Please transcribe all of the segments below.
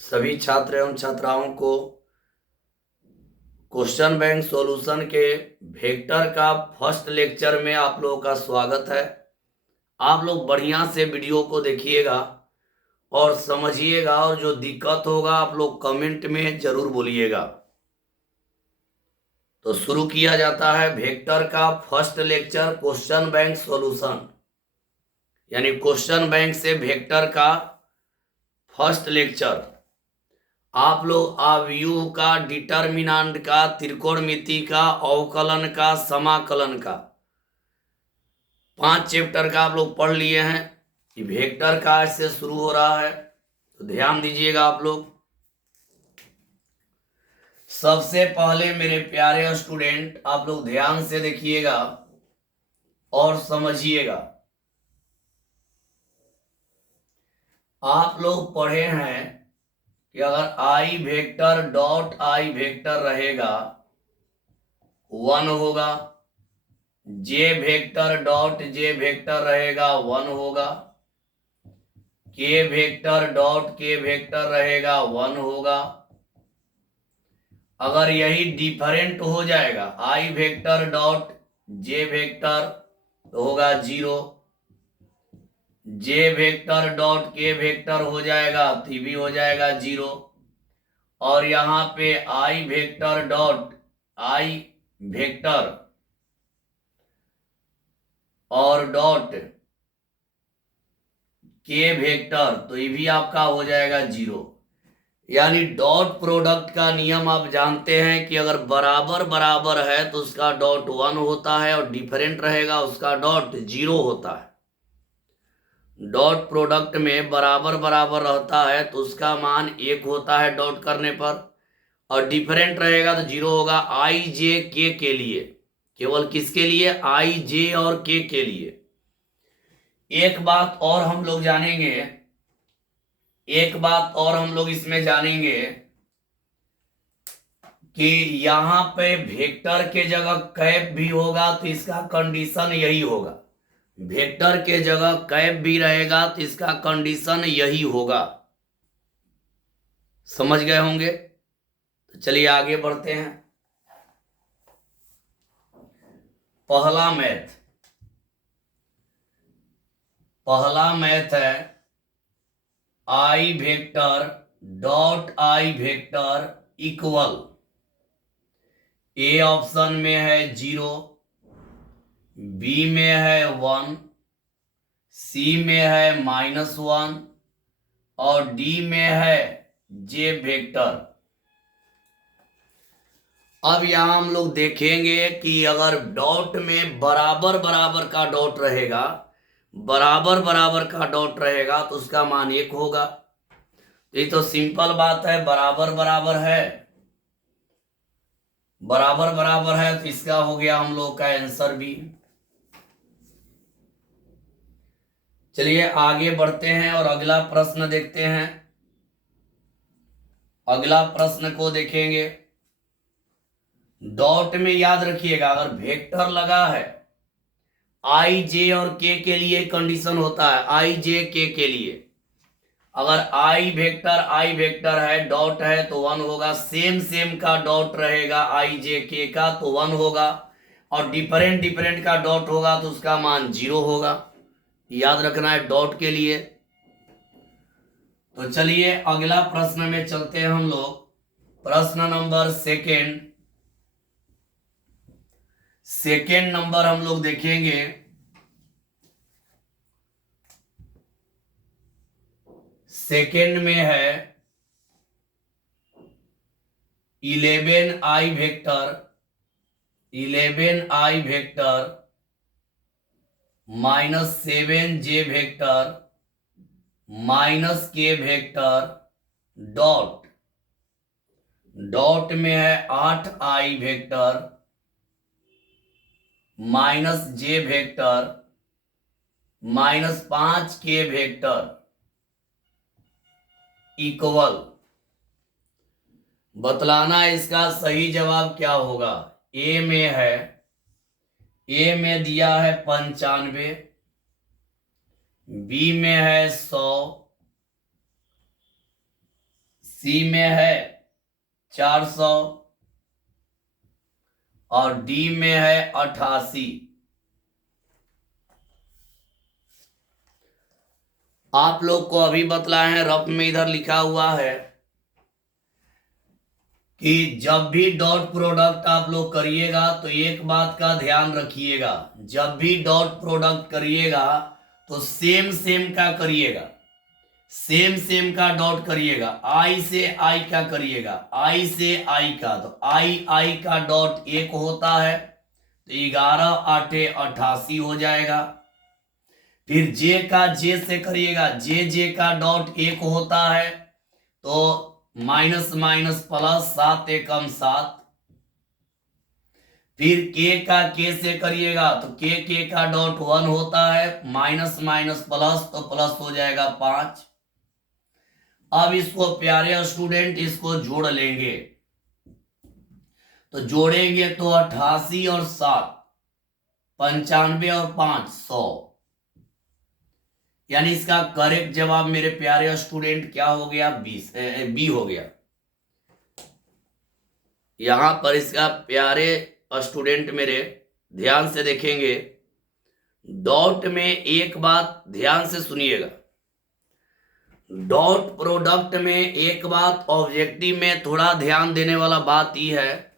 सभी छात्र एवं छात्राओं को क्वेश्चन बैंक सॉल्यूशन के वेक्टर का फर्स्ट लेक्चर में आप लोगों का स्वागत है। आप लोग बढ़िया से वीडियो को देखिएगा और समझिएगा, और जो दिक्कत होगा आप लोग कमेंट में जरूर बोलिएगा। तो शुरू किया जाता है वेक्टर का first lecture, question bank solution, यानी क्वेश्चन बैंक से वेक्टर का फर्स्ट लेक्चर। आप लोग अवयव का, डिटर्मिनेंट का, त्रिकोणमिति का, अवकलन का, समाकलन का 5 चैप्टर का आप लोग पढ़ लिए हैं। ये वेक्टर का आज से शुरू हो रहा है, तो ध्यान दीजिएगा आप लोग। सबसे पहले मेरे प्यारे स्टूडेंट, आप लोग ध्यान से देखिएगा और समझिएगा। आप लोग पढ़े हैं कि अगर आई वेक्टर डॉट आई वेक्टर रहेगा 1 होगा, जे वेक्टर डॉट जे वेक्टर रहेगा 1 होगा, के वेक्टर डॉट के वेक्टर रहेगा 1 होगा। अगर यही डिफरेंट हो जाएगा, आई वेक्टर डॉट जे वेक्टर तो होगा 0, j vector dot k vector हो जाएगा तो भी हो जाएगा 0, और यहां पे आई वेक्टर डॉट आई वेक्टर और डॉट के वेक्टर तो ये भी आपका हो जाएगा 0। यानी डॉट प्रोडक्ट का नियम आप जानते हैं कि अगर बराबर बराबर है तो उसका डॉट 1 होता है, और डिफरेंट रहेगा उसका डॉट 0 होता है। डॉट प्रोडक्ट में बराबर बराबर रहता है तो उसका मान 1 होता है डॉट करने पर, और डिफरेंट रहेगा तो 0 होगा। आई जे के लिए, केवल किसके लिए? आई जे और के लिए। एक बात और हम लोग जानेंगे, एक बात और हम लोग इसमें जानेंगे कि यहां पे वेक्टर के जगह कैप भी होगा तो इसका कंडीशन यही होगा। वेक्टर के जगह कैप भी रहेगा तो इसका कंडीशन यही होगा। समझ गए होंगे? तो चलिए आगे बढ़ते हैं। पहला मैथ, पहला मैथ है i vector dot i vector equal, A option में है 0, बी में है 1, सी में है -1 और डी में है जे वेक्टर। अब यहां हम लोग देखेंगे कि अगर डॉट में बराबर बराबर का डॉट रहेगा, बराबर बराबर का डॉट रहेगा तो उसका मान 1 होगा। ये तो सिंपल बात है, बराबर बराबर है, बराबर बराबर है तो इसका हो गया हम लोग का आंसर भी। चलिए आगे बढ़ते हैं और अगला प्रश्न देखते हैं। अगला प्रश्न को देखेंगे। डॉट में याद रखिएगा, अगर वेक्टर लगा है, आई जे और के लिए कंडीशन होता है, आई जे के लिए। अगर आई वेक्टर है, डॉट है तो 1 होगा, सेम सेम का डॉट रहेगा आई जे के का तो 1 होगा, और डिफरेंट डिफरेंट का डॉट होगा तो उसका मान 0 होगा। याद रखना है डॉट के लिए। तो चलिए अगला प्रश्न में चलते हैं हम लोग। प्रश्न नंबर सेकेंड, सेकेंड नंबर हम लोग देखेंगे। सेकेंड में है 11 आई वेक्टर, 11 आई वेक्टर -7 जे वेक्टर -के वेक्टर डॉट, डॉट में है 8 आई वेक्टर -जे वेक्टर -5 के वेक्टर इक्वल। बतलाना इसका सही जवाब क्या होगा। ए में है, ए में दिया है 95, बी में है 100, सी में है 400 और डी में है 88। आप लोग को अभी बतलाए हैं, रफ में इधर लिखा हुआ है कि जब भी डॉट प्रोडक्ट आप लोग करिएगा तो एक बात का ध्यान रखिएगा, जब भी डॉट प्रोडक्ट करिएगा तो सेम सेम का करिएगा, सेम सेम का डॉट करिएगा। आई से आई का करिएगा, आई से आई का, तो आई आई का डॉट एक होता है तो 11 8 88 हो जाएगा। फिर जे का जे से करिएगा, जे जे का डॉट एक होता है तो माइनस माइनस प्लस 7 एकम 7। फिर के का के से करिएगा तो के का डॉट 1 होता है, माइनस माइनस प्लस तो प्लस हो जाएगा 5। अब इसको प्यारे स्टूडेंट इसको जोड़ लेंगे, तो जोड़ेंगे तो 88 और 7 95 और 5 100, यानी इसका करेक्ट जवाब मेरे प्यारे स्टूडेंट क्या हो गया? बी हो गया। यहां पर इसका प्यारे स्टूडेंट मेरे ध्यान से देखेंगे, डॉट में एक बात ध्यान से सुनिएगा, डॉट प्रोडक्ट में एक बात, ऑब्जेक्टिव में थोड़ा ध्यान देने वाला बात ही है,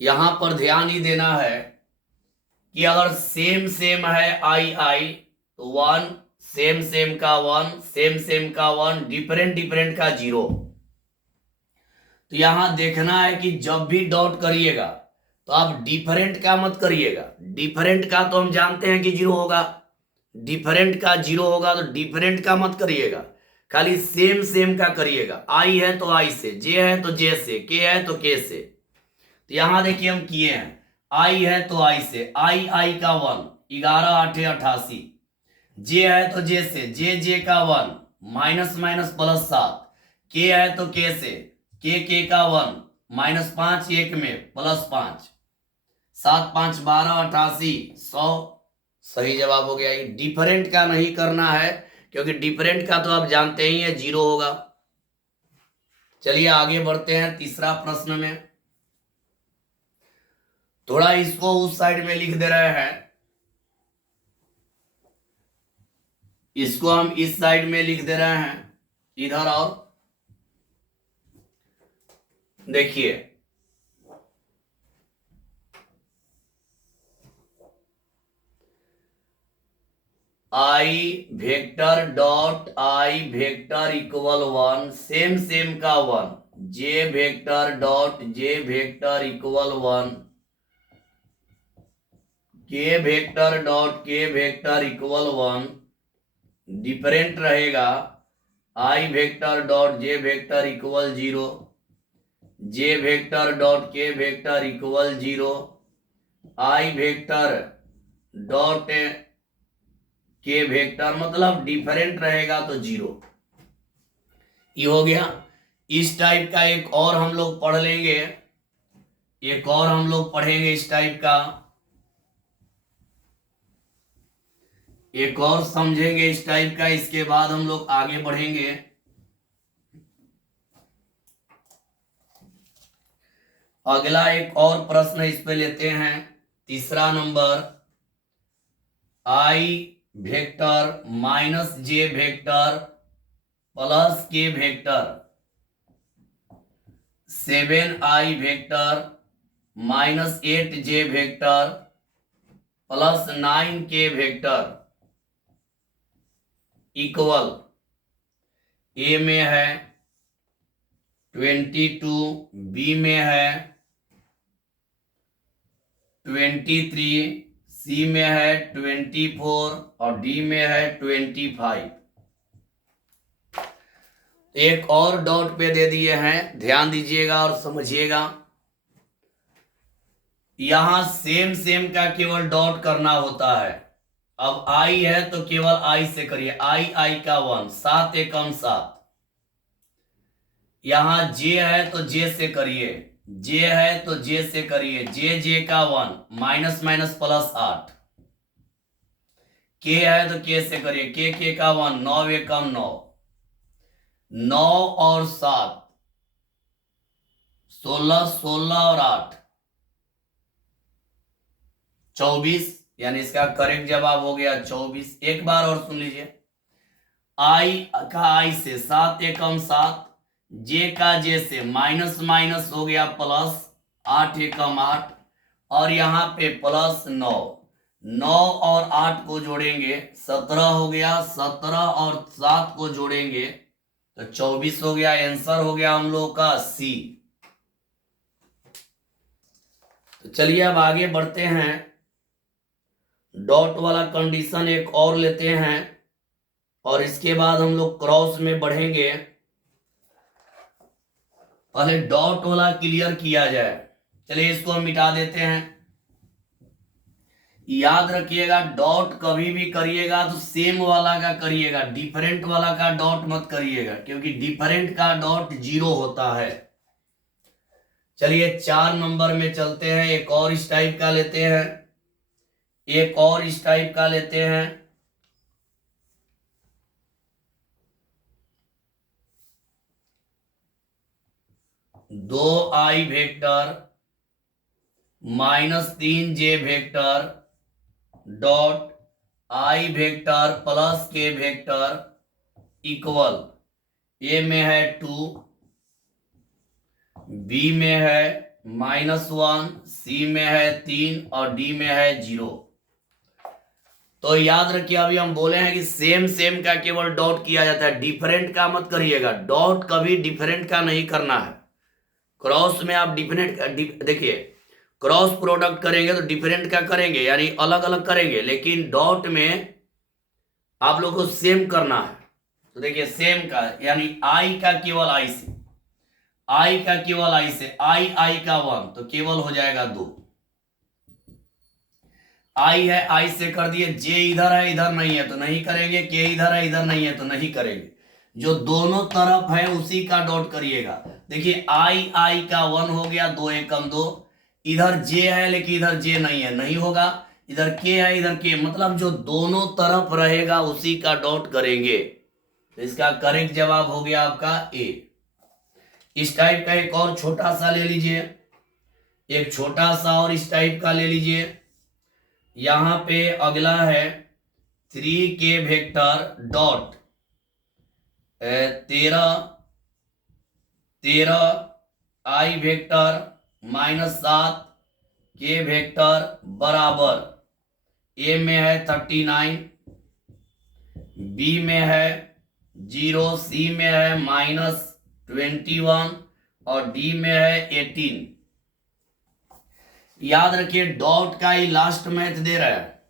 यहां पर ध्यान ही देना है कि अगर सेम सेम है आई आई तो 1, सेम सेम का 1, सेम सेम का 1, डिफरेंट डिफरेंट का 0। तो यहां देखना है कि जब भी डॉट करिएगा तो आप डिफरेंट का मत करिएगा, डिफरेंट का तो हम जानते हैं कि 0 होगा, डिफरेंट का 0 होगा, तो डिफरेंट का मत करिएगा, खाली सेम सेम का करिएगा। आई है तो आई से, जे है तो जे से, के है तो के से। तो यहां देखिए हम किए हैं, आई है तो आई से, आई आई का 1 11 8 88, जे है तो जे से, जे जे का 1 माइनस माइनस प्लस 7, के है तो के से, के का 1 माइनस 5 1 में प्लस 5, 7 5 12 88 100। सही जवाब हो गया। ये डिफरेंट का नहीं करना है क्योंकि डिफरेंट का तो आप जानते ही है 0 होगा। चलिए आगे बढ़ते हैं तीसरा प्रश्न में। थोड़ा इसको उस साइड में लिख दे रहे हैं, इसको हम इस साइड में लिख दे रहे हैं इधर। और देखिए i vector dot i vector equal 1, same same का 1, j vector dot j vector equal 1, k vector dot k vector equal 1, different रहेगा i vector dot j vector equal 0, j vector dot k vector equal 0, i vector dot k vector मतलब different रहेगा तो 0। ये हो गया। इस type का एक और हम लोग पढ़ लेंगे, एक और हम लोग पढ़ेंगे इस टाइप का, एक और समझेंगे इस टाइप का, इसके बाद हम लोग आगे बढ़ेंगे। अगला एक और प्रश्न इस पे लेते हैं, तीसरा number, i vector minus j vector plus k vector, 7i vector minus 8j vector plus 9k vector equal, A में है 22, बी में है 23, सी में है 24 और डी में है 25। एक और डॉट पे दे दिए हैं, ध्यान दीजिएगा और समझिएगा। यहां सेम सेम का केवल डॉट करना होता है। अब आई है तो केवल आई से करिए, आई आई का 1, 7 एकम 7। यहां जे है तो जे से करिए, जे है तो जे से करिए, जे जे का 1 माइनस माइनस प्लस 8, के है तो के से करिए, के का 1 9 एकम 9, 9 और 7, 16, 16 और 8, 24, यानी इसका करेक्ट जवाब हो गया 24। एक बार और सुन लीजिए, आई का आई से 7 एकम 7, जे का जे से माइनस माइनस हो गया प्लस, 8 एकम 8, और यहाँ पे प्लस 9, 9 और 8 को जोड़ेंगे 17 हो गया, 17 और 7 को जोड़ेंगे तो 24 हो गया। आंसर हो गया हम लोग का सी। तो चलिए अब आगे बढ़ते हैं, डॉट वाला कंडीशन एक और लेते हैं और इसके बाद हम लोग क्रॉस में बढ़ेंगे। पहले डॉट वाला क्लियर किया जाए। चलिए इसको हम मिटा देते हैं। याद रखिएगा, डॉट कभी भी करिएगा तो सेम वाला का करिएगा, डिफरेंट वाला का डॉट मत करिएगा, क्योंकि डिफरेंट का डॉट 0 होता है। चलिए 4 नंबर में चलते हैं, एक और इस टाइप का लेते हैं, एक और इस टाइप का लेते हैं। दो i vector minus 3 j vector dot i vector plus k vector equal, A में है 2, बी में है -1, सी में है 3 और डी में है 0। तो याद रखिए, अभी हम बोले हैं कि सेम सेम का केवल डॉट किया जाता है, डिफरेंट का मत करिएगा। डॉट कभी डिफरेंट का नहीं करना है। क्रॉस में आप डिफरेंट का देखिए, क्रॉस प्रोडक्ट करेंगे तो डिफरेंट का करेंगे, यानी अलग अलग करेंगे, लेकिन डॉट में आप लोग को सेम करना है। तो देखिए सेम का यानी आई का केवल आई से, आई का केवल आई से, आई आई का 1 तो केवल हो जाएगा 2। आई है, आई से कर दिए, जे इधर है इधर नहीं है तो नहीं करेंगे, के इधर है इधर नहीं है तो नहीं करेंगे, जो दोनों तरफ है उसी का डॉट करिएगा। देखिए आई आई का 1 हो गया, 2 एकम 2, इधर जे है लेकिन इधर जे नहीं है, नहीं होगा, इधर के है इधर के, मतलब जो दोनों तरफ रहेगा उसी का डॉट करेंगे। तो इसका करेक्ट जवाब हो गया आपका ए। इस टाइप का एक और छोटा सा ले लीजिए, एक छोटा सा और इस टाइप का ले लीजिए। यहां पे अगला है 3k वेक्टर डॉट 13 आई वेक्टर -7 के वेक्टर बराबर, ए में है 39, बी में है 0, सी में है -21 और डी में है 18। याद रखिए डॉट का ही लास्ट मैथ दे रहा है,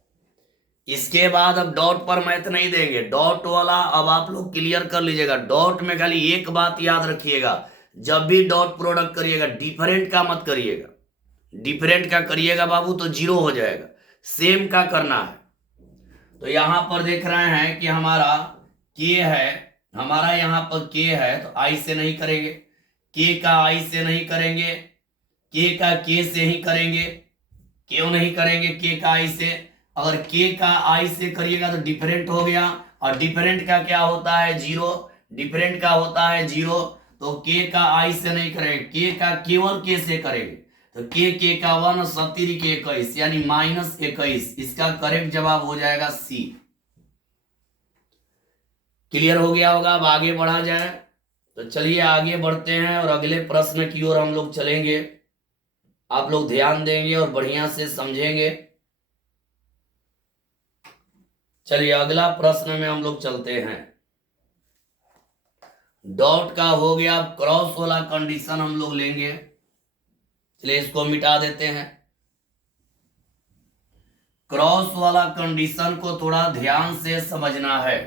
इसके बाद अब डॉट पर मैथ नहीं देंगे। डॉट वाला अब आप लोग क्लियर कर लीजिएगा। डॉट में खाली एक बात याद रखिएगा, जब भी डॉट प्रोडक्ट करिएगा डिफरेंट का मत करिएगा, डिफरेंट का करिएगा बाबू तो 0 हो जाएगा, सेम का करना है। तो यहां पर देख रहे हैं कि हमारा के है, हमारा यहां पर के है तो आई से नहीं करेंगे, के का आई से नहीं करेंगे, के का के से ही करेंगे। क्यों नहीं करेंगे के का आई से? अगर के का आई से करिएगा तो डिफरेंट हो गया, और डिफरेंट का क्या होता है 0, डिफरेंट का होता है 0, तो के का आई से नहीं करेंगे, के का केवल के से करेंगे। तो के का 1 70 के 21 यानी -21, इसका करेक्ट जवाब हो जाएगा सी। क्लियर हो गया होगा? अब आगे बढ़ा जाए। तो चलिए आगे बढ़ते हैं और अगले प्रश्न की ओर हम लोग चलेंगे। आप लोग ध्यान देंगे और बढ़िया से समझेंगे। चलिए अगला प्रश्न में हम लोग चलते हैं। डॉट का हो गया, क्रॉस वाला कंडीशन हम लोग लेंगे। चलिए इसको मिटा देते हैं। क्रॉस वाला कंडीशन को थोड़ा ध्यान से समझना है।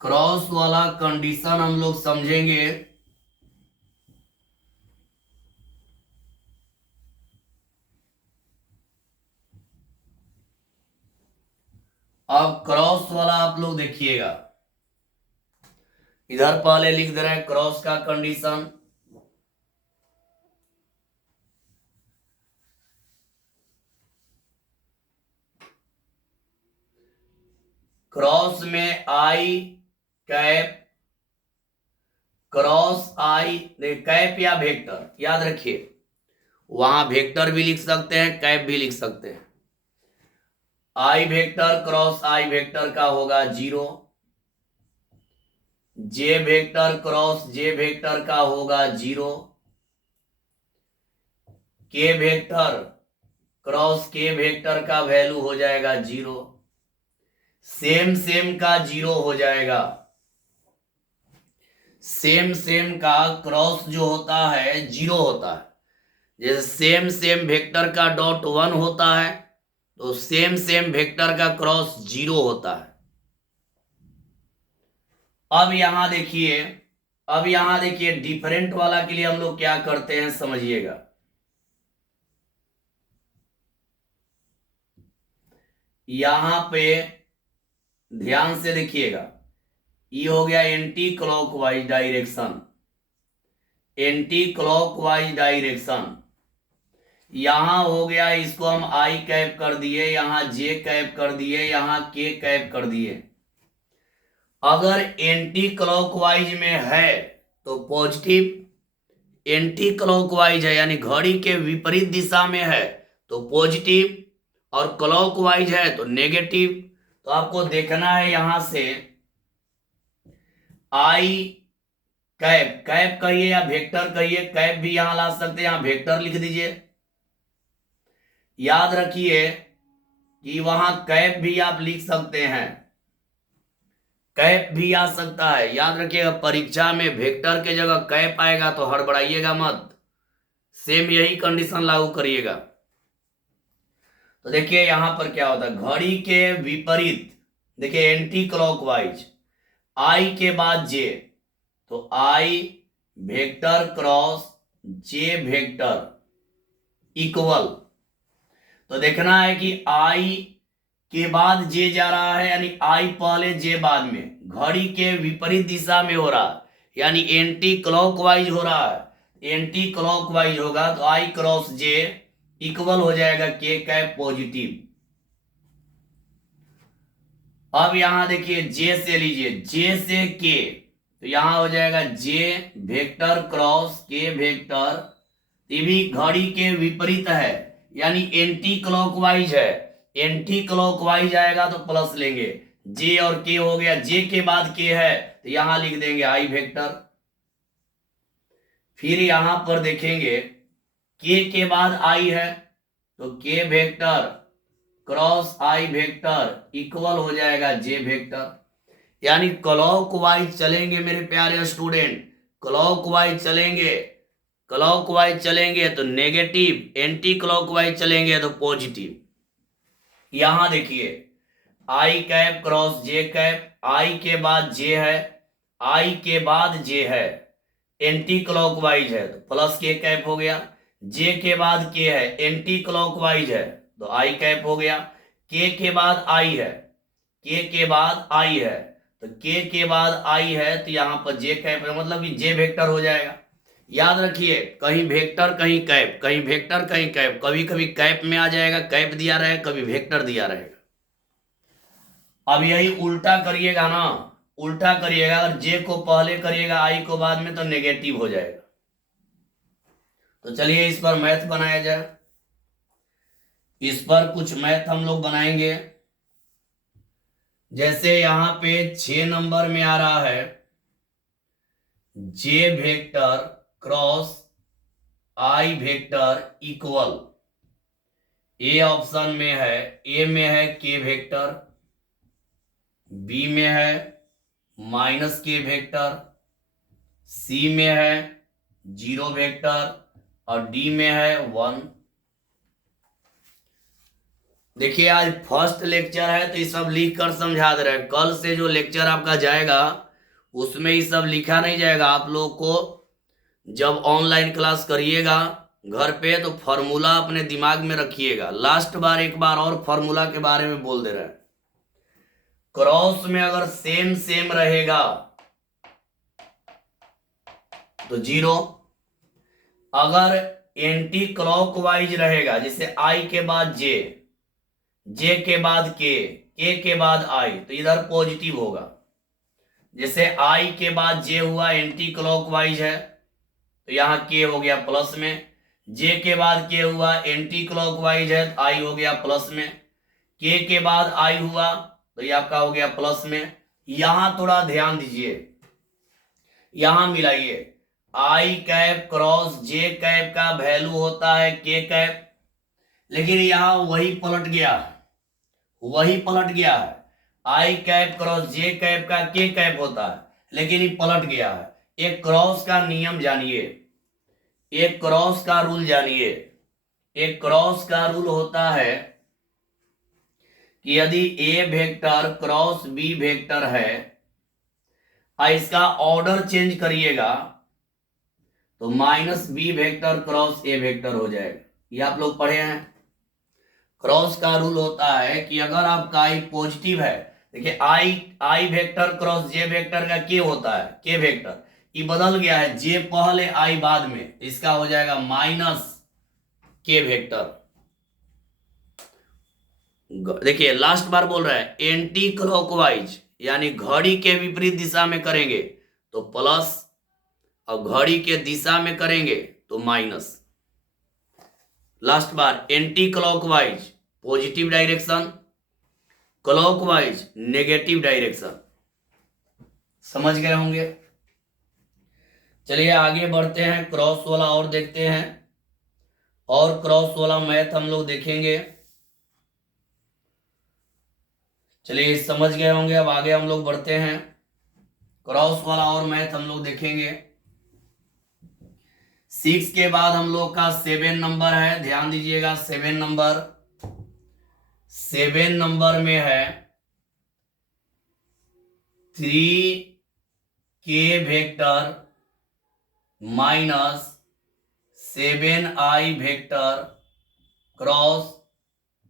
क्रॉस वाला कंडीशन हम लोग समझेंगे। अब क्रॉस वाला आप लोग देखिएगा, इधर पहले लिख दे रहे हैं क्रॉस का कंडीशन। क्रॉस में आई कैप क्रॉस आई, कैप या वेक्टर, याद रखिए वहां वेक्टर भी लिख सकते हैं, कैप भी लिख सकते हैं। आई वेक्टर क्रॉस आई वेक्टर का होगा 0, जे वेक्टर क्रॉस जे वेक्टर का होगा 0, के वेक्टर क्रॉस के वेक्टर का वैल्यू हो जाएगा 0, सेम सेम का 0 हो जाएगा। सेम सेम का क्रॉस जो होता है 0 होता है। जैसे सेम सेम वेक्टर का डॉट 1 होता है तो सेम सेम वेक्टर का क्रॉस 0 होता है। अब यहां देखिए डिफरेंट वाला के लिए हम लोग क्या करते हैं समझिएगा। यहां पे ध्यान से देखिएगा, ये हो गया anti clockwise direction, anti clockwise direction. यहां हो गया, इसको हम आई कैप कर दिए, यहां जे कैप कर दिए, यहां के कैप कर दिए। अगर एंटी क्लॉकवाइज में है तो पॉजिटिव, एंटी क्लॉकवाइज है यानी घड़ी के विपरीत दिशा में है तो पॉजिटिव, और क्लॉकवाइज है तो नेगेटिव। तो आपको देखना है यहां से आई कैप, कैप कहिए या वेक्टर कहिए, कैप भी यहां ला सकते हैं, यहां वेक्टर लिख दीजिए। याद रखिए कि वहां कैप भी आप लिख सकते हैं, कैप भी आ सकता है। याद रखिएगा परीक्षा में वेक्टर के जगह कैप आएगा तो हड़बड़ाइएगा मत, सेम यही कंडीशन लागू करिएगा। तो देखिए यहां पर क्या होता है, घड़ी के विपरीत, देखिए एंटी क्लॉकवाइज, आई के बाद जे, तो आई वेक्टर क्रॉस जे वेक्टर इक्वल। तो देखना है कि आई के बाद जे जा रहा है यानी आई पहले जे बाद में, घड़ी के विपरीत दिशा में हो रहा है यानी एंटी क्लॉकवाइज हो रहा है। एंटी क्लॉकवाइज होगा तो आई क्रॉस जे इक्वल हो जाएगा के कैप पॉजिटिव। अब यहां देखिए जे से लीजिए, जे से के, तो यहां हो जाएगा जे वेक्टर क्रॉस के वेक्टर, ये भी घड़ी के विपरीत है यानी एंटी क्लॉकवाइज है। एंटी क्लॉकवाइज आएगा तो प्लस लेंगे, जे और के हो गया, जे के बाद के है तो यहां लिख देंगे आई वेक्टर। फिर यहां पर देखेंगे के बाद आई है तो के vector cross i vector equal हो जाएगा जे वेक्टर। यानी क्लॉकवाइज चलेंगे मेरे प्यारे स्टूडेंट, क्लॉकवाइज चलेंगे, क्लॉकवाइज चलेंगे तो नेगेटिव, एंटी क्लॉकवाइज चलेंगे तो पॉजिटिव। यहां देखिए आई कैप क्रॉस जे कैप, आई के बाद जे है, आई के बाद जे है, एंटी क्लॉकवाइज है तो प्लस के कैप हो गया, जे के बाद के है एंटी क्लॉकवाइज है तो आई कैप हो गया, के बाद आई है, के के बाद आई है तो के बाद आई है तो यहां पर जे कैप है, मतलब कि जे वेक्टर हो जाएगा। याद रखिए कहीं वेक्टर कहीं कैप, कहीं वेक्टर कहीं कैप, कभी कभी कैप में आ जाएगा, कैप दिया रहेगा, कभी वेक्टर दिया रहेगा। अब यही उल्टा करिएगा ना, उल्टा करिएगा, अगर जे को पहले करिएगा आई को बाद में तो नेगेटिव हो जाएगा। तो चलिए इस पर मैथ बनाया जाए, इस पर कुछ मैथ हम लोग बनाएंगे। जैसे यहां पे 6 नंबर में आ रहा है j vector cross i vector equal, A option में है, ए में है के वेक्टर, बी में है माइनस के वेक्टर, सी में है 0 वेक्टर और डी में है 1। देखिए आज फर्स्ट लेक्चर है तो ये सब लिख कर समझा दे रहे हैं, कल से जो लेक्चर आपका जाएगा उसमें ये सब लिखा नहीं जाएगा। आप लोग को जब ऑनलाइन क्लास करिएगा घर पे तो फॉर्मूला अपने दिमाग में रखिएगा। लास्ट बार एक बार और फॉर्मूला के बारे में बोल दे रहे हैं, क्रॉस में अगर सेम सेम रहेगा तो 0, अगर एंटी क्लॉकवाइज रहेगा जैसे आई के बाद जे, जे के बाद के बाद आई तो इधर पॉजिटिव होगा। जैसे आई के बाद जे हुआ एंटी क्लॉकवाइज है तो यहाँ के हो गया प्लस में, जे के बाद के हुआ एंटी क्लॉकवाइज है तो आई हो गया प्लस में, के बाद आई हुआ तो ये आपका हो गया प्लस में। यहां थोड़ा ध्यान दीजिए, यहां मिलाइए, आई कैप क्रॉस जे कैप का वैल्यू होता है के कैप, लेकिन यहां वही पलट गया है, वही पलट गया है। आई कैप क्रॉस जे कैप का के कैप होता है, लेकिन ये पलट गया है। एक क्रॉस का नियम जानिए, एक क्रॉस का रूल जानिए। एक क्रॉस का रूल होता है कि यदि A vector cross B vector है, इसका ऑर्डर चेंज करिएगा तो minus B vector cross A vector हो जाएगा। ये आप लोग पढ़े हैं। क्रॉस का रूल होता है कि अगर आपका आई पॉजिटिव है, देखिए i vector cross J vector का के होता है के वेक्टर, ये बदल गया है, जे पहले आई बाद में, इसका हो जाएगा माइनस के वेक्टर। देखिए लास्ट बार बोल रहा है एंटी क्लॉकवाइज, यानी घड़ी के विपरीत दिशा में करेंगे तो प्लस, और घड़ी के दिशा में करेंगे तो माइनस। लास्ट बार anti clockwise positive direction, clockwise negative direction. समझ गए होंगे। चलिए आगे बढ़ते हैं, क्रॉस वाला और देखते हैं, और क्रॉस वाला मैथ हम लोग देखेंगे। चलिए समझ गए होंगे। अब आगे हम लोग बढ़ते हैं, क्रॉस वाला और मैथ हम लोग देखेंगे। 6 के बाद हम लोग का 7 नंबर है, ध्यान दीजिएगा। 7 नंबर में है 3k vector minus 7i vector cross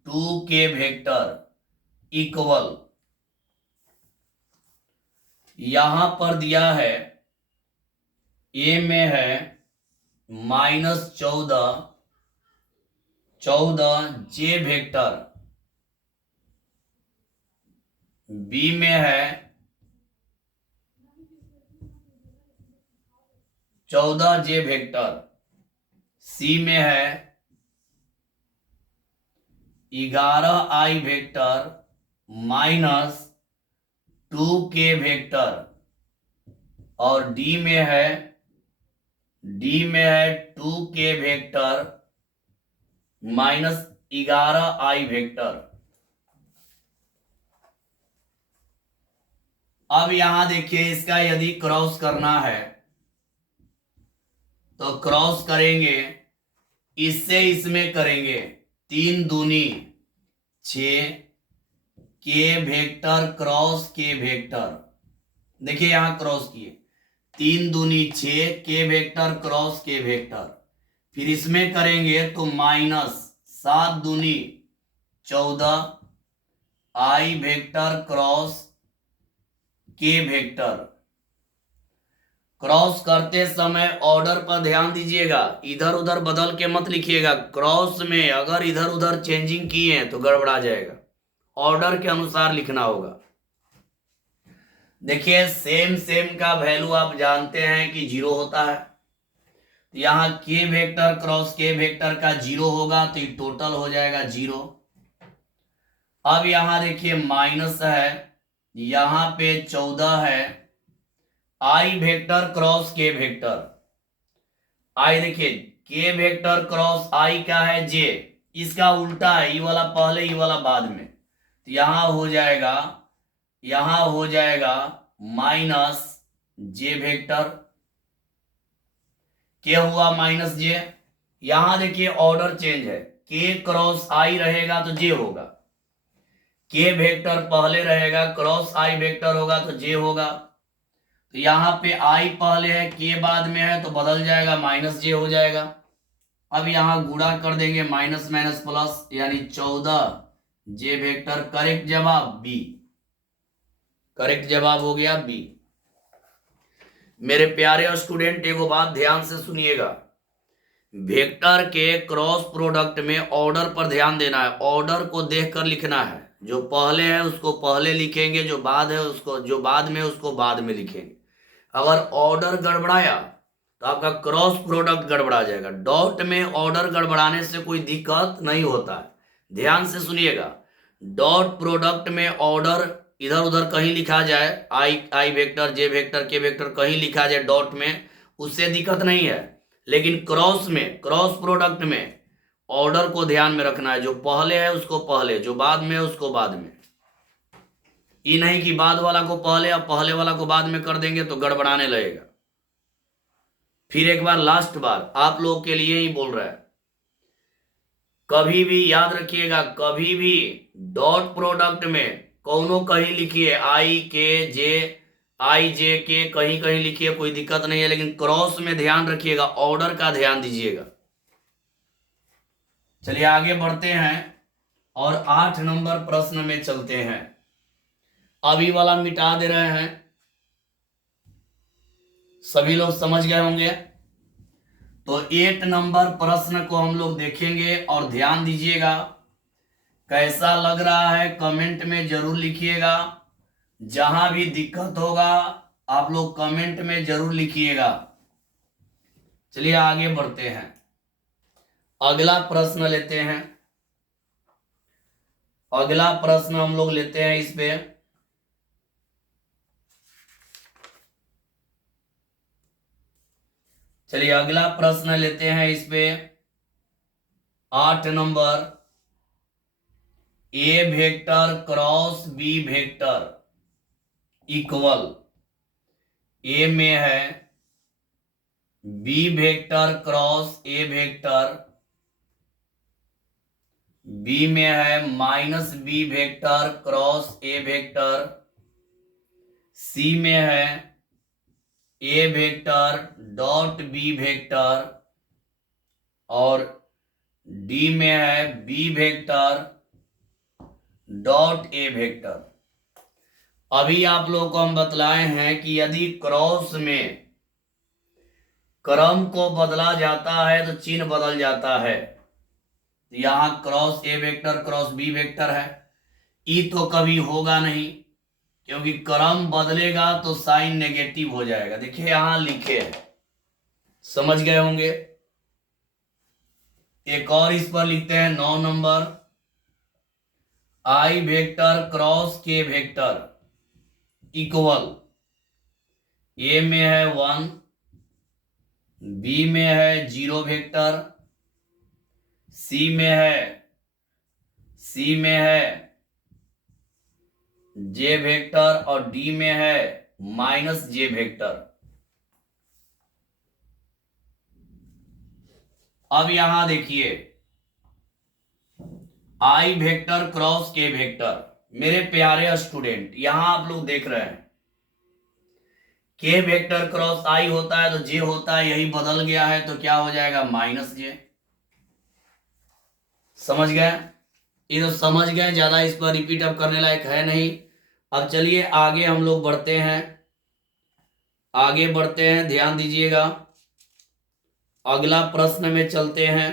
2k vector equal, यहां पर दिया है ए में है माइनस 14 जे वेक्टर, बी में है 14 जे वेक्टर, सी में है 11i vector minus 2k vector, और डी में है 2k vector minus 11i vector. अब यहां देखिए, इसका यदि क्रॉस करना है तो क्रॉस करेंगे, इससे इसमें करेंगे, 3 दूनी 6 के वेक्टर क्रॉस के वेक्टर। देखिए यहां क्रॉस किए, 3 दूनी 6 के वेक्टर क्रॉस के वेक्टर, फिर इसमें करेंगे तो माइनस 7 दूनी 14 आई vector cross k vector. Cross करते समय ऑर्डर पर ध्यान दीजिएगा, इधर उधर बदल के मत लिखिएगा। क्रॉस में अगर इधर उधर चेंजिंग किए हैं तो गड़बड़ा जाएगा, ऑर्डर के अनुसार लिखना होगा। देखिए सेम का वैल्यू आप जानते हैं कि 0 होता है, तो यहाँ के वेक्टर क्रॉस के वेक्टर का 0 होगा तो ये टोटल हो जाएगा 0। अब यहां देखिए माइनस है, यहां पे 14 है, i vector cross k vector, आई देखिए के वेक्टर क्रॉस आई का है जे, इसका उल्टा है, ये वाला पहले ये वाला बाद में, तो यहां हो जाएगा माइनस जे वेक्टर, के हुआ माइनस जे। यहां देखिए ऑर्डर चेंज है, के क्रॉस आई रहेगा तो जे होगा, के वेक्टर पहले रहेगा, क्रॉस आई वेक्टर होगा तो जे होगा। तो यहां पे आई पहले है के बाद में है तो बदल जाएगा, माइनस जे हो जाएगा। अब यहां गुणा कर देंगे, माइनस माइनस प्लस, यानी 14 जे वेक्टर। करेक्ट जवाब बी, करेक्ट जवाब हो गया बी। मेरे प्यारे स्टूडेंट एगो बात ध्यान से सुनिएगा, वेक्टर के क्रॉस प्रोडक्ट में ऑर्डर पर ध्यान देना है, ऑर्डर को देखकर लिखना है। जो पहले है उसको पहले लिखेंगे, जो बाद है उसको, जो बाद में उसको बाद में लिखेंगे। अगर ऑर्डर गड़बड़ाया तो आपका क्रॉस प्रोडक्ट गड़बड़ा जाएगा। डॉट में ऑर्डर गड़बड़ाने से कोई दिक्कत नहीं होता है, ध्यान से सुनिएगा। डॉट प्रोडक्ट में ऑर्डर इधर उधर कहीं लिखा जाए, आई वेक्टर, जे वेक्टर, के वेक्टर कहीं लिखा जाए डॉट में, उससे दिक्कत नहीं है। लेकिन क्रॉस में, क्रॉस प्रोडक्ट में ऑर्डर को ध्यान में रखना है, जो पहले है उसको पहले, जो बाद में है उसको बाद में। ये नहीं कि बाद वाला को पहले और पहले वाला को बाद में कर देंगे तो गड़बड़ाने लगेगा। फिर एक बार लास्ट बार आप लोगों के लिए ही बोल रहा है, कभी भी याद रखिएगा, कभी भी डॉट प्रोडक्ट में कौनो कहीं लिखिए, आई के जे, आई जे के कहीं कहीं लिखिए, कोई दिक्कत नहीं है। लेकिन क्रॉस में ध्यान रखिएगा, ऑर्डर का ध्यान दीजिएगा। चलिए आगे बढ़ते हैं और 8 नंबर प्रश्न में चलते हैं। अभी वाला मिटा दे रहे हैं, सभी लोग समझ गए होंगे। तो 8 नंबर प्रश्न को हम लोग देखेंगे और ध्यान दीजिएगा। कैसा लग रहा है कमेंट में जरूर लिखिएगा। जहां भी दिक्कत होगा आप लोग कमेंट में जरूर लिखिएगा। चलिए आगे बढ़ते हैं, अगला प्रश्न लेते हैं। अगला प्रश्न हम लोग लेते हैं इस पे, चलिए अगला प्रश्न लेते हैं इस पे 8 number. A vector cross B vector equal, A में है B vector cross A vector, B में है minus B vector cross A vector, C में है A vector dot B vector, और डी में है B vector dot A vector. अभी आप लोगों को हम बतलाए हैं कि यदि क्रॉस में क्रम को बदला जाता है तो चिन्ह बदल जाता है। यहां cross A vector cross B vector है, ई तो कभी होगा नहीं, क्योंकि क्रम बदलेगा तो साइन नेगेटिव हो जाएगा। देखिए यहां लिखे हैं, समझ गए होंगे। एक और इस पर लिखते हैं 9 number. I vector cross k vector equal, A में है 1, बी में है 0 वेक्टर, सी में है जे वेक्टर, और डी में है माइनस जे वेक्टर। अब यहां देखिए, i vector cross k vector, मेरे प्यारे स्टूडेंट यहां आप लोग देख रहे हैं के वेक्टर क्रॉस आई होता है तो जे होता है, यही बदल गया है तो क्या हो जाएगा माइनस जे। समझ गए? ये तो समझ गए, ज्यादा इस पर रिपीट अब करने लायक है नहीं। अब चलिए आगे हम लोग बढ़ते हैं, आगे बढ़ते हैं, ध्यान दीजिएगा। अगला प्रश्न में चलते हैं।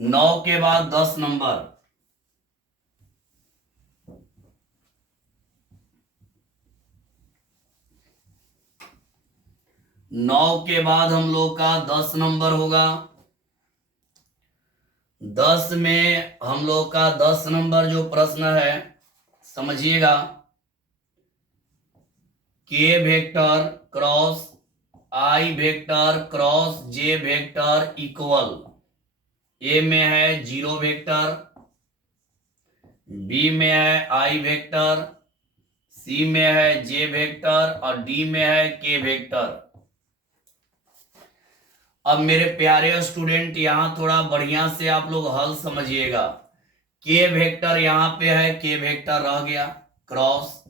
9 के बाद 10 नंबर। 9 के बाद हम लोग का 10 नंबर होगा। 10 में हम लोग का 10 नंबर जो प्रश्न है, समझिएगा। के vector cross i vector cross J vector equal, A में है 0 वेक्टर, बी में है आई वेक्टर, सी में है जे वेक्टर, और डी में है के वेक्टर। अब मेरे प्यारे स्टूडेंट यहां थोड़ा बढ़िया से आप लोग हल समझिएगा। के वेक्टर यहां पे है, के वेक्टर रह गया क्रॉस,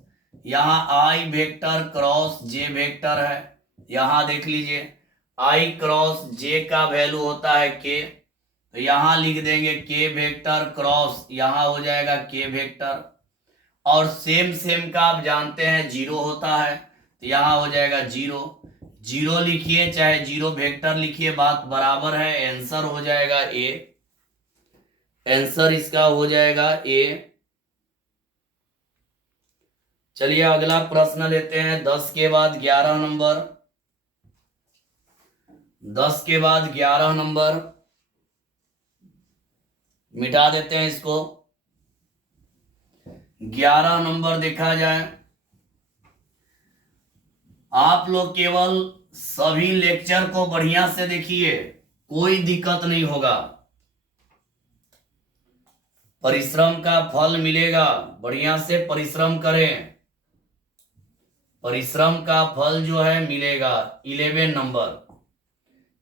यहां आई वेक्टर क्रॉस जे वेक्टर है। यहां देख लीजिए आई क्रॉस जे का वैल्यू होता है के, तो यहां लिख देंगे के वेक्टर क्रॉस, यहां हो जाएगा के वेक्टर। और सेम सेम का आप जानते हैं 0 होता है, तो यहां हो जाएगा 0। जीरो लिखिए चाहे जीरो वेक्टर लिखिए, बात बराबर है। आंसर हो जाएगा ए, आंसर इसका हो जाएगा ए। चलिए अगला प्रश्न लेते हैं। 10 के बाद 11 नंबर, 10 के बाद 11 नंबर मिटा देते हैं इसको। 11 नंबर देखा जाए, आप लोग केवल सभी लेक्चर को बढ़िया से देखिए, कोई दिक्कत नहीं होगा, परिश्रम का फल मिलेगा। बढ़िया से परिश्रम करें, परिश्रम का फल जो है मिलेगा। 11 नंबर,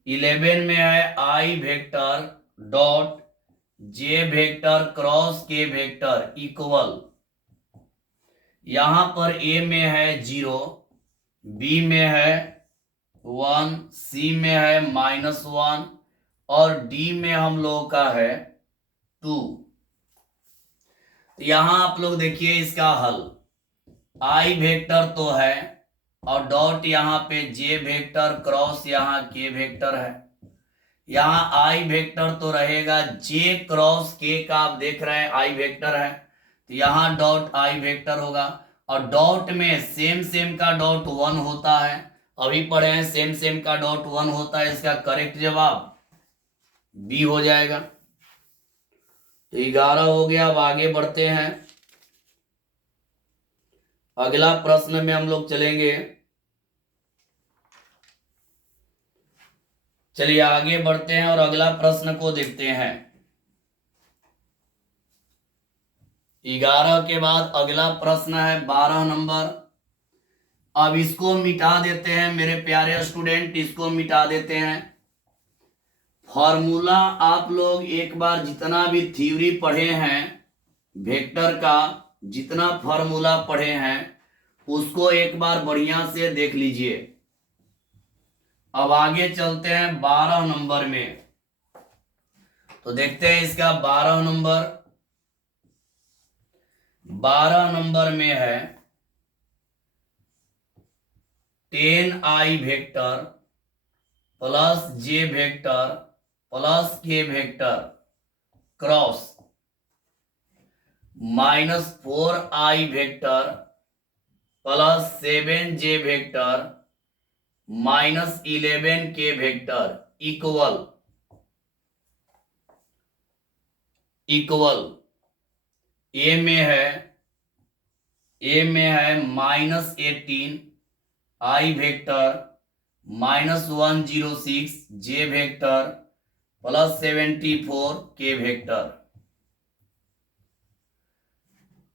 11 में है i vector dot j vector cross k vector equal, यहां पर ए में है 0, बी में है 1, सी में है -1 और डी में हम लोगों का है 2। तो यहां आप लोग देखिए इसका हल, आई वेक्टर तो है और डॉट यहाँ पे जे वेक्टर क्रॉस यहाँ के वेक्टर है। यहाँ आई वेक्टर तो रहेगा, जे क्रॉस के का आप देख रहे हैं आई वेक्टर है, तो यहाँ डॉट आई वेक्टर होगा। और डॉट में सेम सेम का डॉट 1 होता है, अभी पढ़े हैं सेम सेम का डॉट 1 होता है। इसका करेक्ट जवाब बी हो जाएगा। तो 11 हो गया। अब आगे बढ़ते हैं, अगला प्रश्न में हम लोग चलेंगे। चलिए आगे बढ़ते हैं और अगला प्रश्न को देखते हैं। 11 के बाद अगला प्रश्न है 12 नंबर। अब इसको मिटा देते हैं मेरे प्यारे स्टूडेंट, इसको मिटा देते हैं। फॉर्मूला आप लोग एक बार जितना भी थ्योरी पढ़े हैं वेक्टर का, जितना फॉर्मूला पढ़े हैं उसको एक बार बढ़िया से देख लीजिए। अब आगे चलते हैं 12 नंबर में, तो देखते हैं इसका 12 नंबर। 12 नंबर में है 10i वेक्टर प्लस जे vector plus k vector cross -4i vector plus 7j vector -11 के वेक्टर इक्वल ए में है -18 आई वेक्टर -106 जे वेक्टर प्लस 74 के वेक्टर।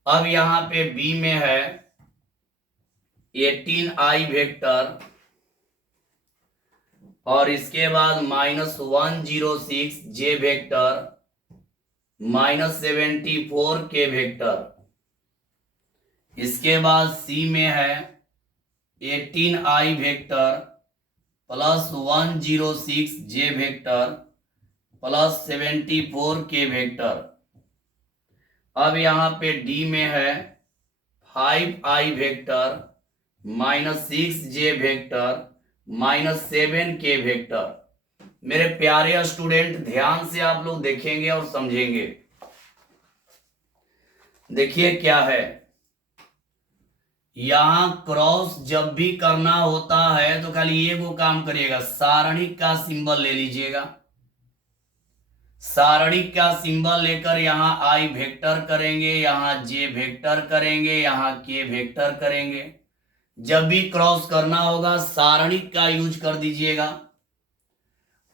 अब यहां पे बी में है 18i वेक्टर और इसके बाद -106 जे वेक्टर -74 के वेक्टर। इसके बाद सी में है 18i वेक्टर प्लस 106 जे वेक्टर प्लस 74 के वेक्टर। अब यहाँ पे डी में है 5i वेक्टर -6 जे वेक्टर -7 के वेक्टर। मेरे प्यारे स्टूडेंट ध्यान से आप लोग देखेंगे और समझेंगे। देखिए क्या है, यहां क्रॉस जब भी करना होता है तो खाली ये वो काम करिएगा, सारणिक का सिंबल ले लीजिएगा। सारणिक का सिंबल लेकर यहां आई वेक्टर करेंगे, यहां जे वेक्टर करेंगे, यहां के वेक्टर करेंगे। जब भी क्रॉस करना होगा सारणिक का यूज कर दीजिएगा।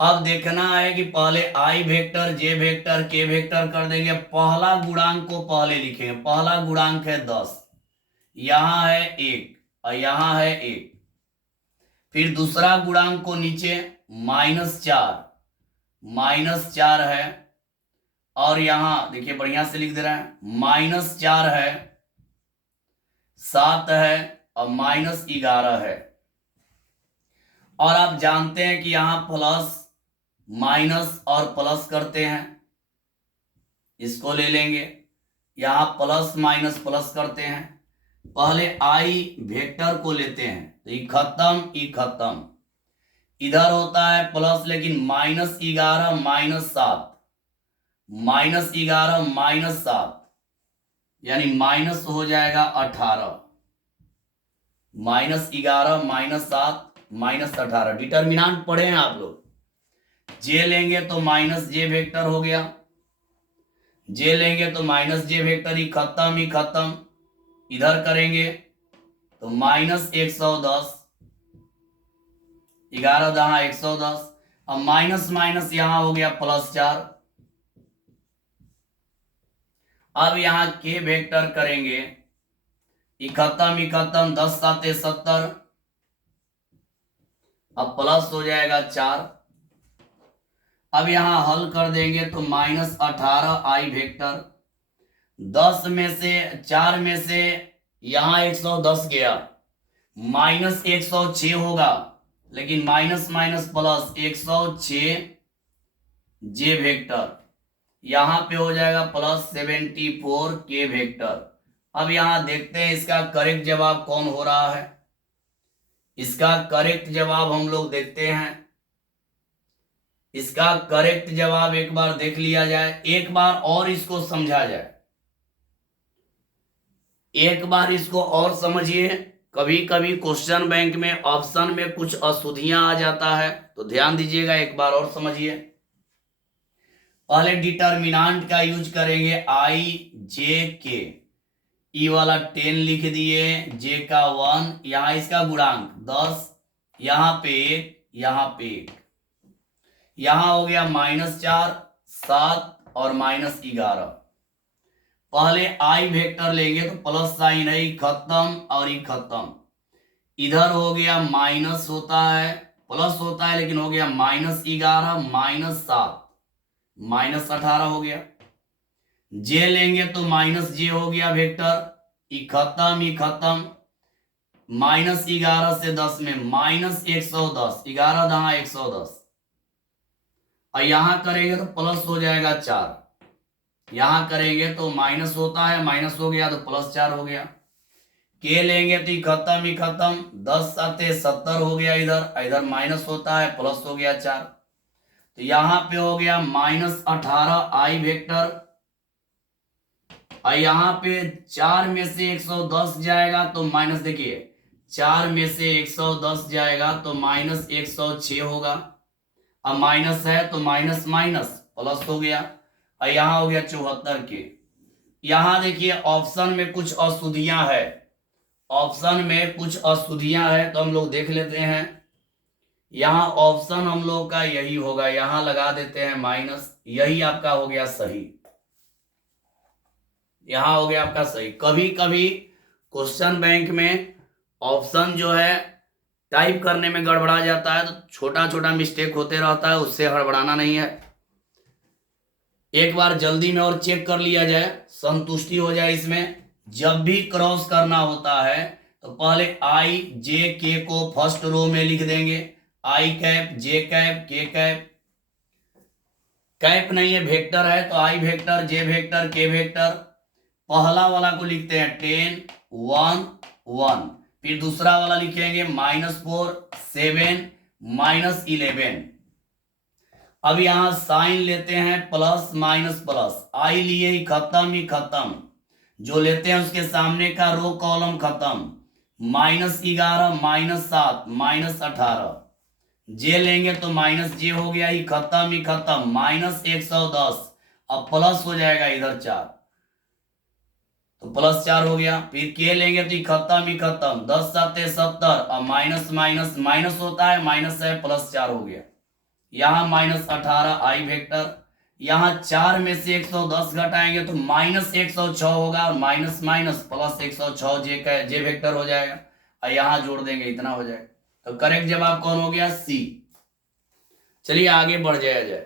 अब देखना है कि पहले आई वेक्टर जे वेक्टर के वेक्टर कर देंगे। पहला गुणांक को पहले लिखेंगे, पहला गुणांक है 10, यहां है 1 और यहां है 1। फिर दूसरा गुणांक को नीचे -4 है और यहां देखिए बढ़िया से लिख दे रहे हैं, -4 है, 7 है और -11 है। और आप जानते हैं कि यहां प्लस माइनस और प्लस करते हैं, इसको ले लेंगे। यहां प्लस माइनस प्लस करते हैं। पहले आई वेक्टर को लेते हैं, तो ये खत्म, इधर होता है प्लस, लेकिन -11 -7, -11 -7 यानी माइनस हो जाएगा 18, -11 -7 -18। डिटर्मिनांट पढ़े हैं आप लोग। जे लेंगे तो -j वेक्टर हो गया, जे लेंगे तो -j वेक्टर, ही खत्म। इधर करेंगे तो -110, 11 दहा 110। अब माइनस माइनस यहां हो गया +4। अब यहां के वेक्टर करेंगे, खत्म, 10 7 70। अब प्लस हो जाएगा 4। अब यहां हल कर देंगे तो -18 i वेक्टर, 10 में से 4 में से यहां 110 गया, -106 होगा, लेकिन माइनस माइनस प्लस 106 जे वेक्टर, यहां पे हो जाएगा +74 के वेक्टर। अब यहां देखते हैं इसका करेक्ट जवाब कौन हो रहा है। इसका करेक्ट जवाब हम लोग देखते हैं। इसका करेक्ट जवाब एक बार देख लिया जाए, एक बार और इसको समझा जाए, एक बार इसको और समझिए। कभी कभी क्वेश्चन बैंक में ऑप्शन में कुछ अशुद्धियां आ जाता है, तो ध्यान दीजिएगा, एक बार और समझिए। पहले डिटर्मिनांट का यूज करेंगे, आई जे के, ई वाला 10 लिख दिए, जे का 1, यहां इसका गुणांक 10, यहां पे 1, यहां पे 1, यहां हो गया -4 7 और -11। पहले आई वेक्टर लेंगे तो प्लस साइन है, खत्म और ये खत्म। इधर हो गया माइनस होता है, प्लस होता है, लेकिन हो गया -11 -7 -18 हो गया। जे लेंगे तो -j हो गया वेक्टर, ये खत्म, -11 से 10 में -110, 11 दहा 110। और यहां करेंगे तो प्लस हो जाएगा 4, यहां करेंगे तो माइनस होता है, माइनस हो गया तो +4 हो गया। के लेंगे तो खत्म, 10 7 70 हो गया, इधर माइनस होता है, प्लस हो गया 4। तो यहां पे हो गया -18 आई वेक्टर, और यहां पे 4 में से 110 जाएगा तो माइनस, देखिए 4 में से 110 जाएगा तो -106 होगा। अब माइनस है तो माइनस माइनस प्लस हो गया, और यहां हो गया 74 के। यहां देखिए ऑप्शन में कुछ अशुद्धियां है, ऑप्शन में कुछ अशुद्धियां है, तो हम लोग देख लेते हैं। यहां ऑप्शन हम लोग का यही होगा, यहां लगा देते हैं माइनस, यही आपका हो गया सही, यहां हो गया आपका सही। कभी कभी क्वेश्चन बैंक में ऑप्शन जो है टाइप करने में गड़बड़ा जाता है, तो छोटा छोटा मिस्टेक होते रहता है, उससे हड़बड़ाना नहीं है। एक बार जल्दी में और चेक कर लिया जाए, संतुष्टि हो जाए इसमें। जब भी क्रॉस करना होता है तो पहले आई जे के को फर्स्ट रो में लिख देंगे, आई कैप जे कैप के कैप, कैप नहीं है वेक्टर है तो आई वेक्टर जे वेक्टर के वेक्टर। पहला वाला को लिखते हैं 10 1 1, फिर दूसरा वाला लिखेंगे -4 7 -11। अब यहां साइन लेते हैं प्लस माइनस प्लस, आई लिए ही खत्म, जो लेते हैं उसके सामने का रो कॉलम खत्म, -11 -7 -18। जे लेंगे तो -j हो गया, ही खत्म, -110। अब प्लस हो जाएगा इधर 4, तो +4 हो गया। फिर के लेंगे तो खत्म, 10 7 70, अब माइनस माइनस माइनस होता है, माइनस है, +4 हो गया। यहाँ -18 आई वेक्टर, यहाँ 4 में से 110 घटाएंगे तो -106 होगा, और माइनस माइनस +106 जे वेक्टर हो जाएगा, और यहाँ जोड़ देंगे, इतना हो जाएगा। तो करेक्ट जवाब कौन हो गया? सी। चलिए आगे बढ़ जाए,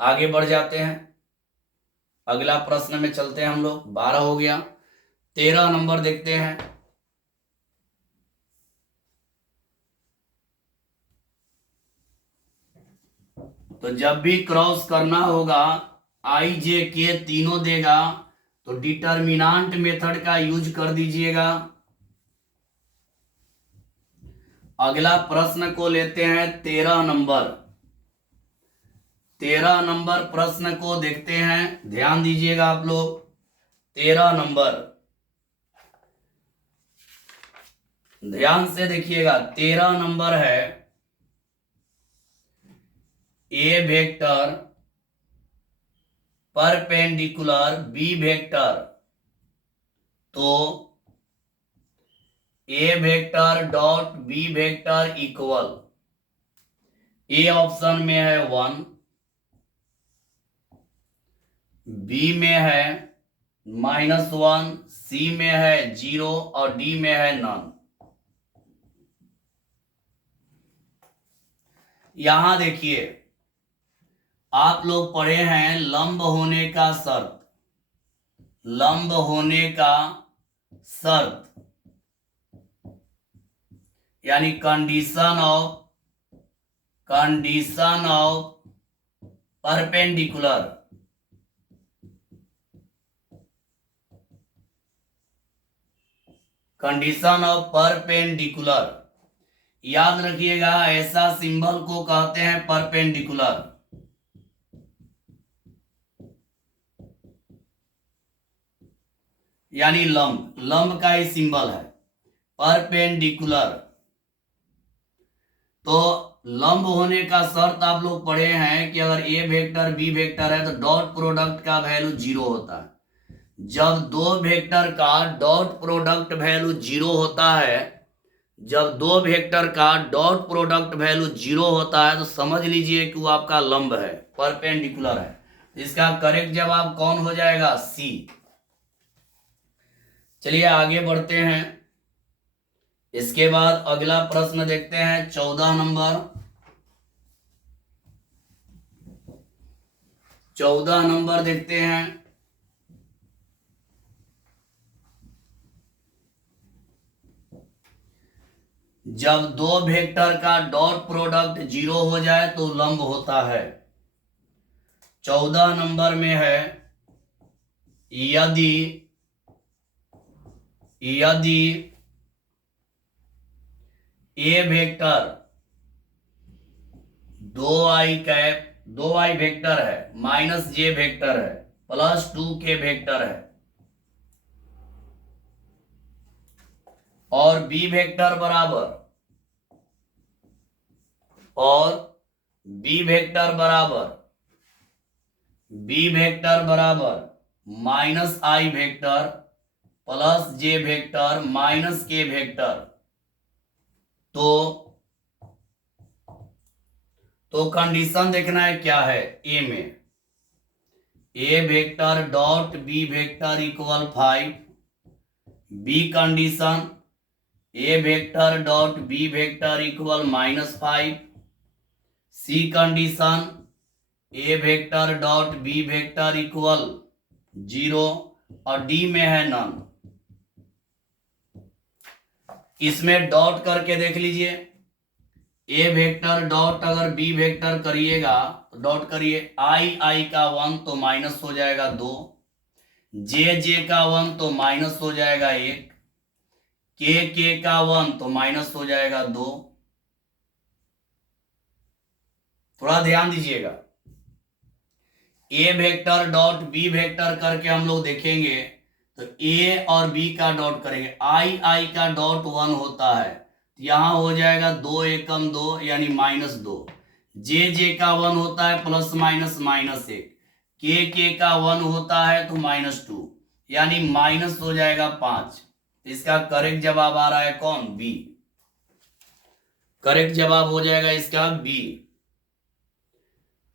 आगे बढ़ जाते हैं, अगला प्रश्न में चलते हैं हम लोग। 12 हो गया, 13 नंबर देखते हैं। तो जब भी क्रॉस करना होगा, आई जे के तीनों देगा, तो डिटर्मिनांट मेथड का यूज कर दीजिएगा। अगला प्रश्न को लेते हैं 13 नंबर। 13 नंबर प्रश्न को देखते हैं, ध्यान दीजिएगा आप लोग। 13 नंबर ध्यान से देखिएगा। 13 नंबर है A vector perpendicular B vector. तो A vector dot B vector equal, A option में है 1, बी में है -1, सी में है 0 और डी में है नन। यहां देखिए, आप लोग पढ़े हैं लंब होने का शर्त। लंब होने का शर्त यानी condition of perpendicular. Condition of perpendicular याद रखिएगा, ऐसा सिंबल को कहते हैं परपेंडिकुलर। यानी लंब का ही सिंबल है परपेंडिकुलर। तो लंब होने का शर्त आप लोग पढ़े हैं कि अगर ए वेक्टर बी वेक्टर है तो डॉट प्रोडक्ट का वैल्यू 0 होता है। जब दो वेक्टर का डॉट प्रोडक्ट वैल्यू 0 होता है, जब दो वेक्टर का डॉट प्रोडक्ट वैल्यू 0 होता है तो समझ लीजिए कि वो आपका लंब है, परपेंडिकुलर है। इसका करेक्ट जवाब कौन हो जाएगा? सी। चलिए आगे बढ़ते हैं। इसके बाद अगला प्रश्न देखते हैं 14 नंबर। 14 नंबर देखते हैं। जब दो वेक्टर का डॉट प्रोडक्ट 0 हो जाए तो लंब होता है। 14 नंबर में है यदि ए वेक्टर 2i वेक्टर है, -j वेक्टर है, +2k वेक्टर है, और बी वेक्टर बराबर -i vector +j vector -k vector. तो कंडीशन देखना है क्या है। ए में A vector dot B vector equal 5, B condition A vector dot B vector equal -5, C condition A vector dot B vector equal 0 और D में है none. इसमें डॉट करके देख लीजिए। ए वेक्टर डॉट अगर बी वेक्टर करिएगा तो डॉट करिए, आई का 1 तो माइनस हो जाएगा 2, जे का 1 तो माइनस हो जाएगा 1, के का 1 तो माइनस हो जाएगा 2। थोड़ा ध्यान दीजिएगा। ए वेक्टर डॉट बी वेक्टर करके हम लोग देखेंगे तो ए और बी का डॉट करेंगे, आई का डॉट 1 होता है, यहां हो जाएगा 2 एकम 2 यानी -2, जे का 1 होता है ±-1, के का 1 होता है तो -2 यानी माइनस हो जाएगा 5। इसका करेक्ट जवाब आ रहा है कौन? बी। करेक्ट जवाब हो जाएगा इसका बी।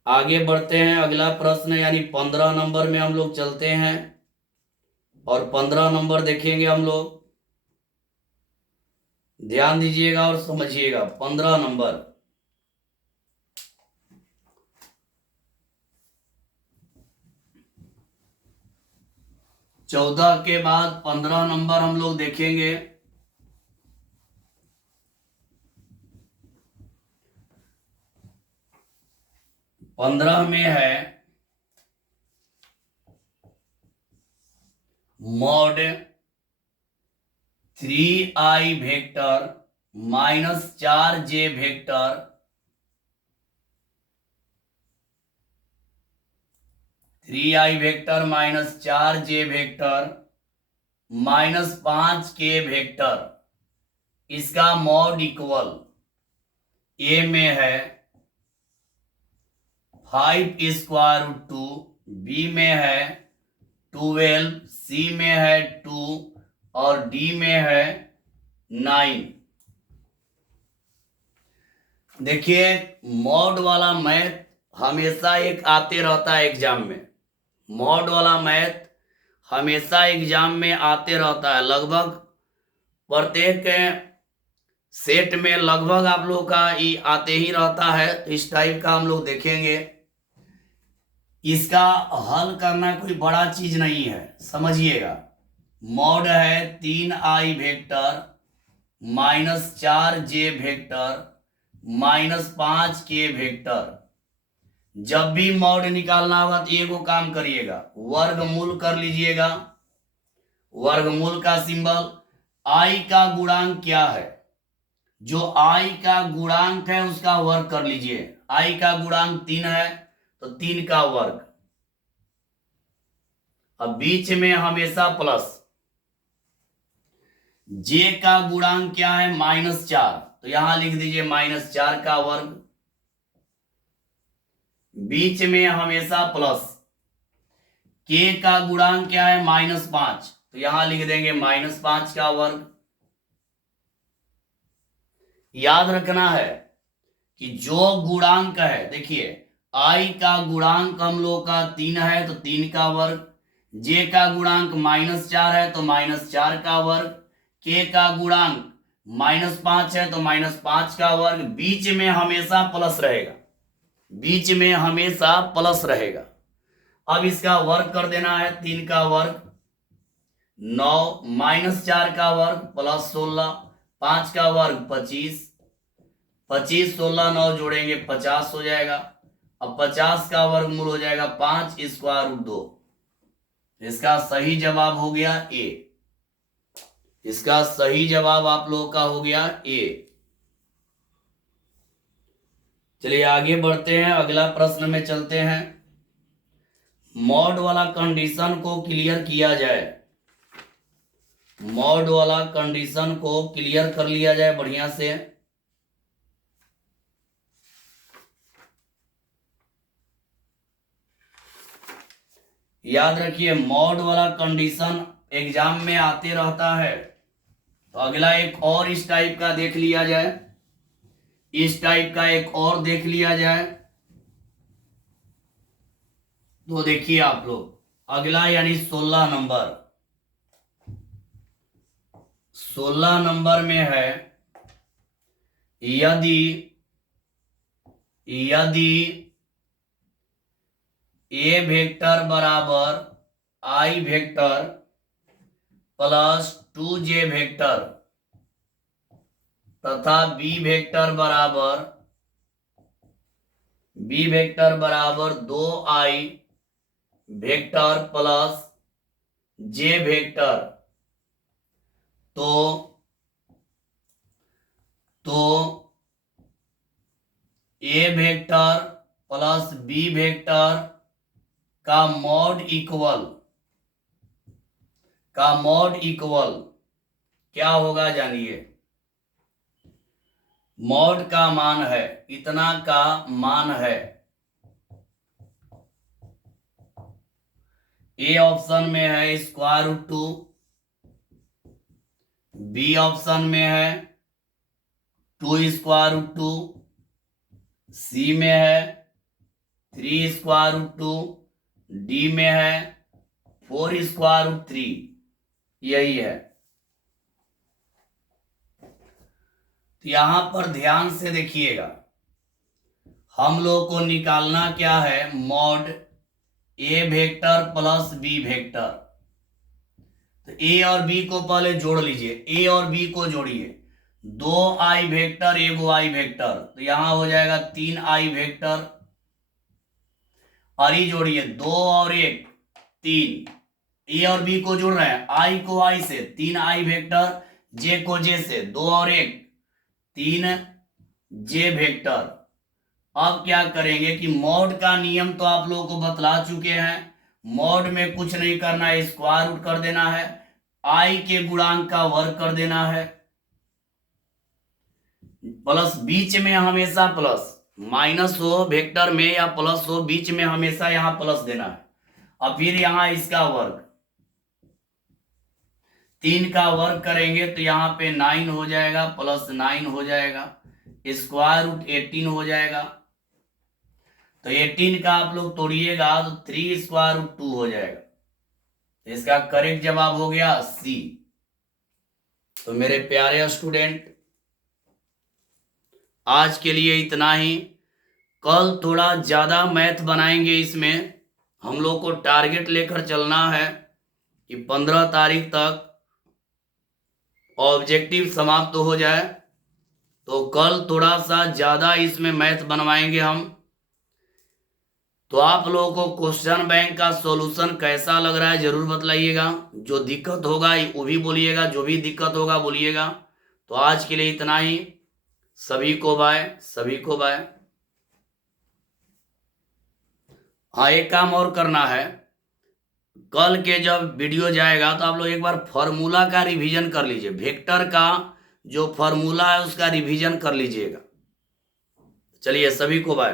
आगे बढ़ते हैं, अगला प्रश्न यानी 15 नंबर में हम लोग चलते हैं और 15 नंबर देखेंगे हम लोग। ध्यान दीजिएगा और समझिएगा। 15 नंबर 14 के बाद 15 नंबर हम लोग देखेंगे। पंद्रह में है mod 3i vector -4j vector 3i vector -4j vector -5k vector, इसका मॉड इक्वल ए में है 5√2, बी में है 12, सी में है 2 और डी में है 9। देखिए मॉड वाला मैथ हमेशा एक आते रहता है एग्जाम में। मॉड वाला मैथ हमेशा एग्जाम में आते रहता है। लगभग प्रत्येक सेट में लगभग आप लोग का ये आते ही रहता है। इस टाइप का हम लोग देखेंगे। इसका हल करना कोई बड़ा चीज नहीं है, समझिएगा। मॉड है 3i vector -4j vector -5k vector. जब भी मॉड निकालना होगा तो एगो काम करिएगा, वर्गमूल कर लीजिएगा। वर्गमूल का सिंबल, i का गुणांक क्या है, जो i का गुणांक है उसका वर्ग कर लीजिए। i का गुणांक 3 है तो 3 का वर्ग। अब बीच में हमेशा प्लस। j का गुणांक क्या है, -4, तो यहां लिख दीजिए -4 का वर्ग। बीच में हमेशा प्लस। k का गुणांक क्या है, -5, तो यहां लिख देंगे -5 का वर्ग। याद रखना है कि जो गुणांक है, देखिए i का गुणांक हम लोग का 3 है तो 3 का वर्ग, j का गुणांक -4 है तो -4 का वर्ग, k का गुणांक -5 है तो -5 का वर्ग। बीच में हमेशा प्लस रहेगा, बीच में हमेशा प्लस रहेगा। अब इसका वर्ग कर देना है, 3 का वर्ग 9, -4 का वर्ग प्लस 16, 5 का वर्ग 25, 25 16 9 जोड़ेंगे 50 हो जाएगा। अब 50 का वर्गमूल हो जाएगा 5√2। इसका सही जवाब हो गया ए। इसका सही जवाब आप लोगों का हो गया ए। चलिए आगे बढ़ते हैं, अगला प्रश्न में चलते हैं। मॉड वाला कंडीशन को क्लियर किया जाए। मॉड वाला कंडीशन को क्लियर कर लिया जाए बढ़िया से। याद रखिए मॉड वाला कंडीशन एग्जाम में आते रहता है। तो अगला एक और इस टाइप का देख लिया जाए। इस टाइप का एक और देख लिया जाए। तो देखिए आप लोग, अगला यानी 16 नंबर। 16 नंबर में है, यदि ए वेक्टर बराबर i vector plus 2j vector तथा b वेक्टर बराबर 2i vector plus j vector, तो a vector plus b vector का मॉड इक्वल क्या होगा जानिए। मॉड का मान है, इतना का मान है। ए ऑप्शन में है √2, बी ऑप्शन में है 2√2, सी में है 3√2, डी में है 4√3। यही है। तो यहां पर ध्यान से देखिएगा, हम लोग को निकालना क्या है, मॉड ए वेक्टर प्लस बी वेक्टर। तो ए और बी को पहले जोड़ लीजिए, ए और बी को जोड़िए। 2i वेक्टर एगो i वेक्टर, तो यहां हो जाएगा 3i वेक्टर। और ये जोड़िए 2 और 1 3। ए और बी को जोड़ रहे हैं, i को i से 3i वेक्टर, j को j से 2 और 1 3j वेक्टर। अब क्या करेंगे कि मॉड का नियम तो आप लोगों को बतला चुके हैं। मॉड में कुछ नहीं करना है, स्क्वायर रूट कर देना है, आई के गुणांक का वर्ग कर देना है, प्लस बीच में हमेशा प्लस, माइनस हो वेक्टर में या प्लस हो, बीच में हमेशा यहां प्लस देना है। और फिर यहां इसका वर्ग, 3 का वर्ग करेंगे तो यहाँ पे 9 हो जाएगा, प्लस 9 हो जाएगा, स्क्वायर रूट 18 हो जाएगा। तो 18 का आप लोग तोड़िएगा तो 3 स्क्वायर रूट 2 हो जाएगा। इसका करेक्ट जवाब हो गया सी। तो मेरे प्यारे स्टूडेंट, आज के लिए इतना ही। कल थोड़ा ज्यादा मैथ बनाएंगे। इसमें हम लोग को टारगेट लेकर चलना है कि 15 तारीख तक ऑब्जेक्टिव समाप्त हो जाए। तो कल थोड़ा सा ज्यादा इसमें मैथ बनवाएंगे हम। तो आप लोगों को क्वेश्चन बैंक का सॉल्यूशन कैसा लग रहा है जरूर बतलाइएगा। जो दिक्कत होगा वो भी बोलिएगा, जो भी दिक्कत होगा बोलिएगा। तो आज के लिए इतना ही। सभी को बाय, सभी को बाय। हाँ, एक काम और करना है, कल के जब वीडियो जाएगा तो आप लोग एक बार फॉर्मूला का रिवीजन कर लीजिए। वेक्टर का जो फॉर्मूला है उसका रिवीजन कर लीजिएगा। चलिए, सभी को बाय।